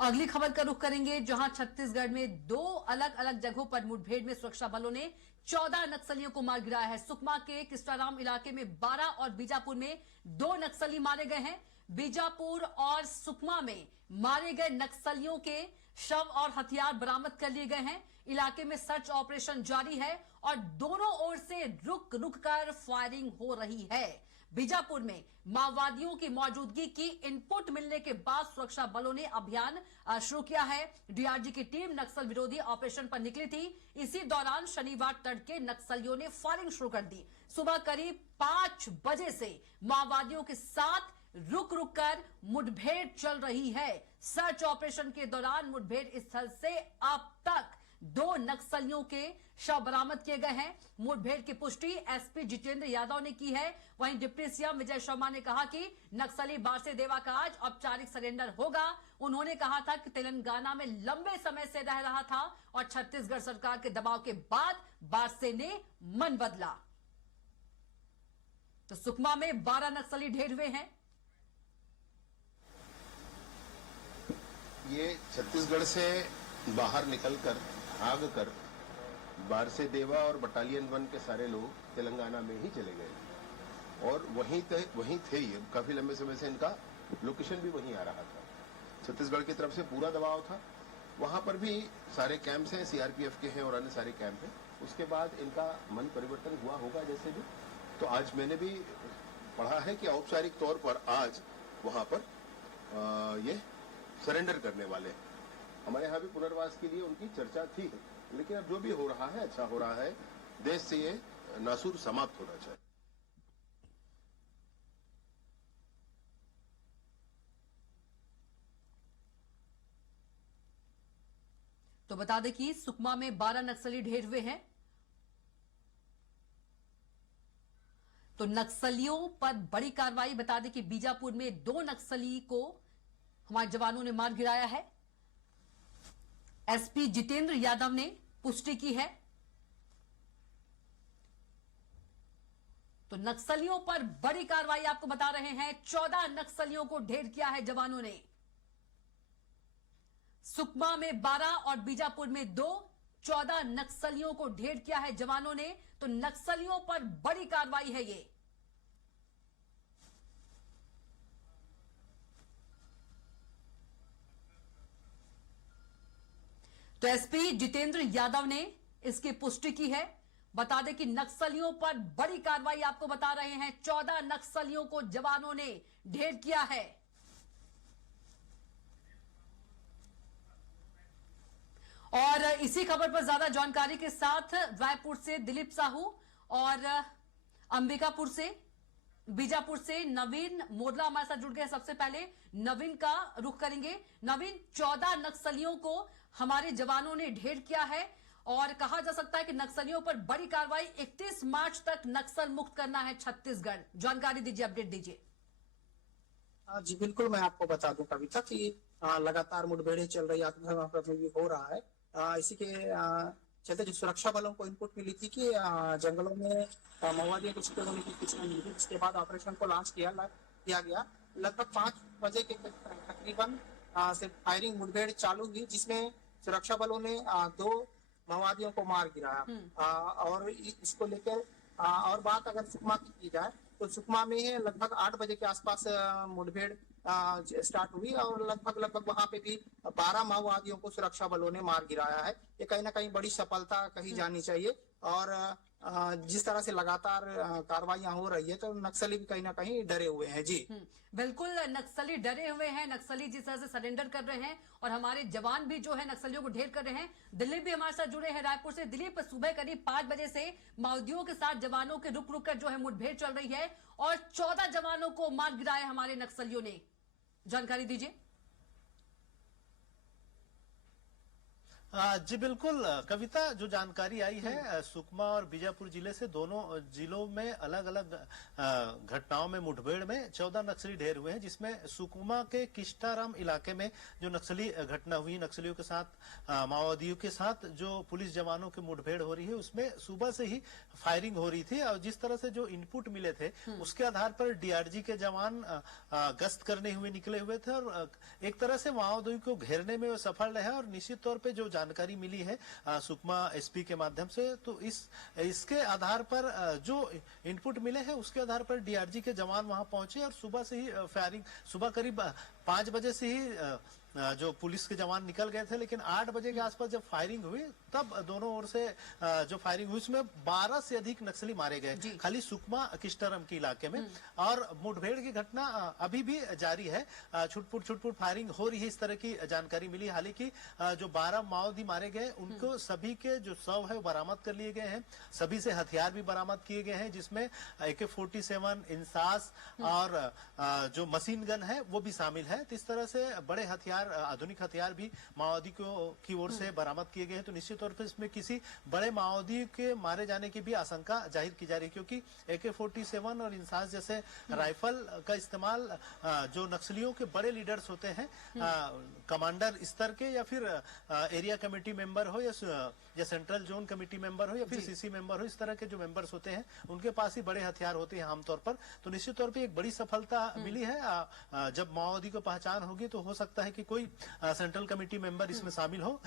अगली खबर का रुख करेंगे, जहां छत्तीसगढ़ में दो अलग अलग जगहों पर मुठभेड़ में सुरक्षा बलों ने 14 नक्सलियों को मार गिराया है। सुकमा के किस्टाराम इलाके में 12 और बीजापुर में 2 नक्सली मारे गए हैं। बीजापुर और सुकमा में मारे गए नक्सलियों के शव और हथियार बरामद कर लिए गए हैं। इलाके में सर्च ऑपरेशन जारी है और दोनों ओर से रुक रुक कर फायरिंग हो रही है। बीजापुर में माओवादियों की मौजूदगी की इनपुट मिलने के बाद सुरक्षा बलों ने अभियान शुरू किया है। डीआरजी की टीम नक्सल विरोधी ऑपरेशन पर निकली थी। इसी दौरान शनिवार तड़के नक्सलियों ने फायरिंग शुरू कर दी। सुबह करीब 5 बजे से माओवादियों के साथ रुक रुक कर मुठभेड़ चल रही है। सर्च ऑपरेशन के दौरान मुठभेड़ स्थल से अब तक 2 नक्सलियों के शव बरामद किए गए हैं। मुठभेड़ की पुष्टि एसपी जितेंद्र यादव ने की है। वहीं डिप्टी सीएम विजय शर्मा ने कहा कि नक्सली बारसेदेवा का आज औपचारिक सरेंडर होगा। उन्होंने कहा था कि तेलंगाना में लंबे समय से रह रहा था और छत्तीसगढ़ सरकार के दबाव के बाद बारसे ने मन बदला। तो सुकमा में 12 नक्सली ढेर हुए हैं। ये छत्तीसगढ़ से बाहर निकलकर भाग कर बारसेदेवा और बटालियन 1 के सारे लोग तेलंगाना में ही चले गए और वहीं थे ये काफी लंबे समय से। इनका लोकेशन भी वहीं आ रहा था। छत्तीसगढ़ की तरफ से पूरा दबाव था। वहां पर भी सारे कैंप्स हैं, सीआरपीएफ के हैं और अन्य सारे कैंप हैं। उसके बाद इनका मन परिवर्तन हुआ होगा जैसे भी। तो आज मैंने भी पढ़ा है कि औपचारिक तौर पर आज वहां पर ये सरेंडर करने वाले हैं। हमारे यहाँ भी पुनर्वास के लिए उनकी चर्चा थी, लेकिन अब जो भी हो रहा है अच्छा हो रहा है। देश से ये नासूर समाप्त होना चाहिए। तो बता दें कि सुकमा में 12 नक्सली ढेर हुए हैं। तो नक्सलियों पर बड़ी कार्रवाई। बता दें कि बीजापुर में 2 नक्सली को हमारे जवानों ने मार गिराया है। एसपी जितेंद्र यादव ने पुष्टि की है। तो नक्सलियों पर बड़ी कार्रवाई आपको बता रहे हैं। 14 नक्सलियों को ढेर किया है जवानों ने। सुकमा में 12 और बीजापुर में 2, 14 नक्सलियों को ढेर किया है जवानों ने। तो नक्सलियों पर बड़ी कार्रवाई है ये। तो एसपी जितेंद्र यादव ने इसकी पुष्टि की है। बता दें कि नक्सलियों पर बड़ी कार्रवाई आपको बता रहे हैं। 14 नक्सलियों को जवानों ने ढेर किया है। और इसी खबर पर ज्यादा जानकारी के साथ रायपुर से दिलीप साहू और अंबिकापुर से, बीजापुर से नवीन मोरला हमारे साथ जुड़ गए। सबसे पहले नवीन का रुख करेंगे। नवीन, 14 नक्सलियों को हमारे जवानों ने ढेर किया है और कहा जा सकता है कि नक्सलियों पर बड़ी कार्रवाई। 31 मार्च तक नक्सल मुक्त करना है छत्तीसगढ़। जानकारी दीजिए, अपडेट दीजिए। जी बिल्कुल, मैं आपको बता दूं कविता कि लगातार मुठभेड़ें चल रही, आत्महत्या भी हो रहा है। इसी के चलते जो सुरक्षा बलों को इनपुट मिली थी कि जंगलों में माओवादियों के छिपे होने की सूचना मिली थी। इसके बाद ऑपरेशन को लॉन्च किया गया। लगभग 5 बजे के तकरीबन से फायरिंग मुठभेड़ चालू हुई, जिसमें सुरक्षा बलों ने 2 माओवादियों को मार गिराया। और इसको लेकर और बात अगर सुकमा की जाए तो सुकमा में लगभग 8 बजे के आसपास मुठभेड़ स्टार्ट हुई और लगभग वहां पे भी 12 माओवादियों को सुरक्षा बलों ने मार गिराया है। ये कहीं ना कहीं बड़ी सफलता कही जानी चाहिए। और जिस तरह से लगातार कार्रवाइयां हो रही है तो नक्सली भी कहीं ना कहीं डरे हुए हैं। जी बिल्कुल, नक्सली डरे हुए हैं। नक्सली जिस तरह से सरेंडर कर रहे हैं और हमारे जवान भी जो है नक्सलियों को ढेर कर रहे हैं। दिलीप भी हमारे साथ जुड़े हैं रायपुर से। दिलीप, सुबह करीब 5 बजे से माओवादियों के साथ जवानों के रुक रुक कर जो है मुठभेड़ चल रही है और 14 जवानों को मार गिराया हमारे नक्सलियों ने। जानकारी दीजिए। जी बिल्कुल कविता, जो जानकारी आई है सुकमा और बीजापुर जिले से, दोनों जिलों में अलग अलग घटनाओं में मुठभेड़ में 14 नक्सली ढेर हुए हैं, जिसमें सुकमा के किस्टाराम इलाके में जो नक्सली घटना हुई, नक्सलियों के साथ माओवादियों के साथ जो पुलिस जवानों की मुठभेड़ हो रही है, उसमें सुबह से ही फायरिंग हो रही थी और जिस तरह से जो इनपुट मिले थे उसके आधार पर डीआरजी के जवान गश्त करने हुए निकले हुए थे और एक तरह से माओवादियों को घेरने में वो सफल रहे और निश्चित तौर पे जो जानकारी मिली है सुकमा एसपी के माध्यम से, तो इसके आधार पर जो इनपुट मिले हैं उसके आधार पर डीआरजी के जवान वहां पहुंचे और सुबह से ही फायरिंग, सुबह करीब 5 बजे से ही जो पुलिस के जवान निकल गए थे, लेकिन 8 बजे के आसपास जब फायरिंग हुई तब दोनों ओर से जो फायरिंग हुई उसमें 12 से अधिक नक्सली मारे गए खाली सुकमा किस्टाराम के इलाके में। और मुठभेड़ की घटना अभी भी जारी है, छुटपुट फायरिंग हो रही है, इस तरह की जानकारी मिली। हालांकि जो 12 माओवादी मारे गए उनको सभी के जो शव है वो बरामद कर लिए गए हैं, सभी से हथियार भी बरामद किए गए हैं, जिसमें AK-47, इंसास और जो मशीन गन है वो भी शामिल है। तो इस तरह से बड़े हथियार, आधुनिक हथियार भी माओवादी की ओर से बरामद किए गए हैं। तो निश्चित तौर पर इसमें किसी बड़े माओवादी के मारे जाने की भी आशंका जाहिर की जा रही है, क्योंकि AK-47 और इंसास जैसे राइफल का इस्तेमाल जो नक्सलियों के बड़े लीडर्स होते हैं, कमांडर स्तर के या फिर एरिया कमेटी मेंबर हो या सेंट्रल जोन कमेटी मेंबर हो या फिर सीसी मेंबर हो, इस तरह के जो मेंबर्स होते हैं उनके पास ही बड़े हथियार होते हैं आमतौर पर। तो निश्चित तौर पर एक बड़ी सफलता मिली है। जब माओवादी को पहचान होगी तो हो सकता है कि कोई सेंट्रल कमेटी मेंबर इसमें शामिल हो।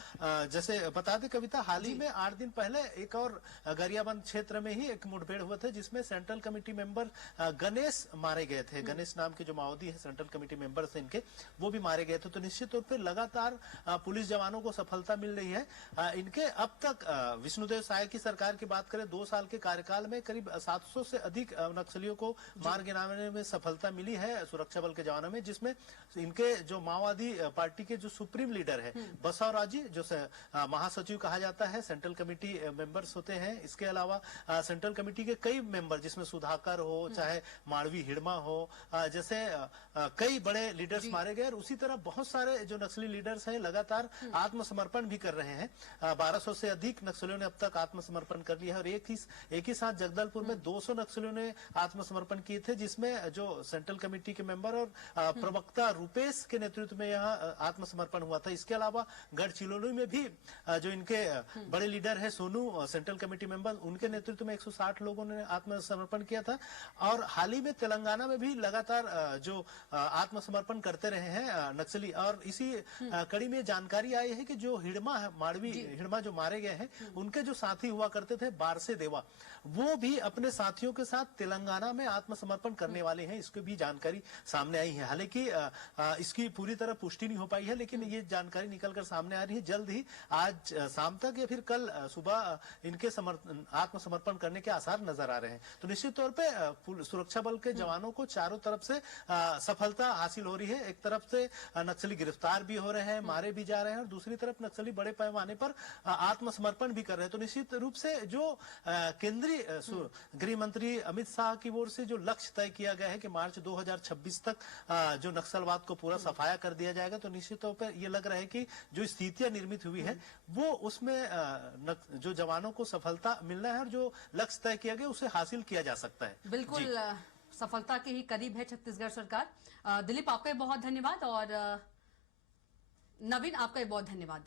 जैसे बता दें कविता, हाल ही में 8 दिन पहले एक और गरियाबंद क्षेत्र में ही एक मुठभेड़ हुआ था, जिसमें सेंट्रल कमेटी मेंबर गणेश मारे गए थे। गणेश नाम के जो माओवादी है सेंट्रल कमेटी मेंबर से इनके, वो भी मारे गए थे। तो निश्चित तौर पर लगातार पुलिस जवानों को सफलता मिल रही है। इनके अब तक विष्णुदेव साय की सरकार की बात करें, 2 साल के कार्यकाल में करीब 700 से अधिक नक्सलियों को मार गिराने में सफलता मिली है सुरक्षा बल के जवानों में, जिसमें इनके जो माओवादी पार्टी के जो सुप्रीम लीडर है बसवराजी, जो महासचिव कहा जाता है, सेंट्रल कमेटी मेंबर्स होते हैं। इसके अलावा सेंट्रल कमेटी के कई मेंबर, जिसमें सुधाकर हो, चाहे माड़वी हिड़मा हो, जैसे कई बड़े लीडर्स मारे गए। और उसी तरह बहुत सारे जो नक्सली लीडर्स हैं लगातार आत्मसमर्पण भी कर रहे हैं। 1200 से अधिक नक्सलियों ने अब तक आत्मसमर्पण कर लिया है और एक ही साथ जगदलपुर में 200 नक्सलियों ने आत्मसमर्पण किए थे, जिसमें जो सेंट्रल कमेटी के मेंबर और प्रवक्ता रूपेश के नेतृत्व में यहाँ आत्मसमर्पण हुआ था। इसके अलावा गढ़चिरौली में भी जो इनके बड़े लीडर है सोनू, सेंट्रल कमेटी मेंबर, उनके नेतृत्व में 160 लोगों ने आत्मसमर्पण किया था। और हाल ही में तेलंगाना में भी लगातार जो आत्मसमर्पण करते रहे हैं नक्सली। और इसी कड़ी में जानकारी आई है कि जो हिड़मा है, माड़वी हिड़मा जो मारे गए हैं, उनके जो साथी हुआ करते थे बारसे देवा, वो भी अपने साथियों के साथ तेलंगाना में आत्मसमर्पण करने वाले हैं। इसकी भी जानकारी सामने आई है। हालांकि इसकी पूरी तरह पुष्टि नहीं हो पाई है, लेकिन ये जानकारी निकलकर सामने आ रही है। जल्द ही आज शाम तक या फिर कल सुबह इनके आत्मसमर्पण करने के आसार नजर आ रहे हैं। तो निश्चित तौर पे सुरक्षा बल के जवानों को चारों तरफ से सफलता हासिल हो रही है। एक तरफ से नक्सली गिरफ्तार भी हो रहे हैं, मारे भी जा रहे हैं, और दूसरी तरफ नक्सली बड़े पैमाने पर आत्मसमर्पण भी कर रहे हैं। तो निश्चित रूप से जो केंद्रीय गृह मंत्री अमित शाह की ओर से जो लक्ष्य तय किया गया है कि मार्च 2026 तक जो नक्सलवाद को पूरा सफाया कर दिया जाएगा, तो निश्चित तौर पर यह लग रहा है कि जो स्थितियां निर्मित हुई है वो उसमें जो जवानों को सफलता मिलना है और जो लक्ष्य तय किया गया उसे हासिल किया जा सकता है। बिल्कुल सफलता के ही करीब है छत्तीसगढ़ सरकार। दिलीप, आपका बहुत धन्यवाद और नवीन, आपका बहुत धन्यवाद।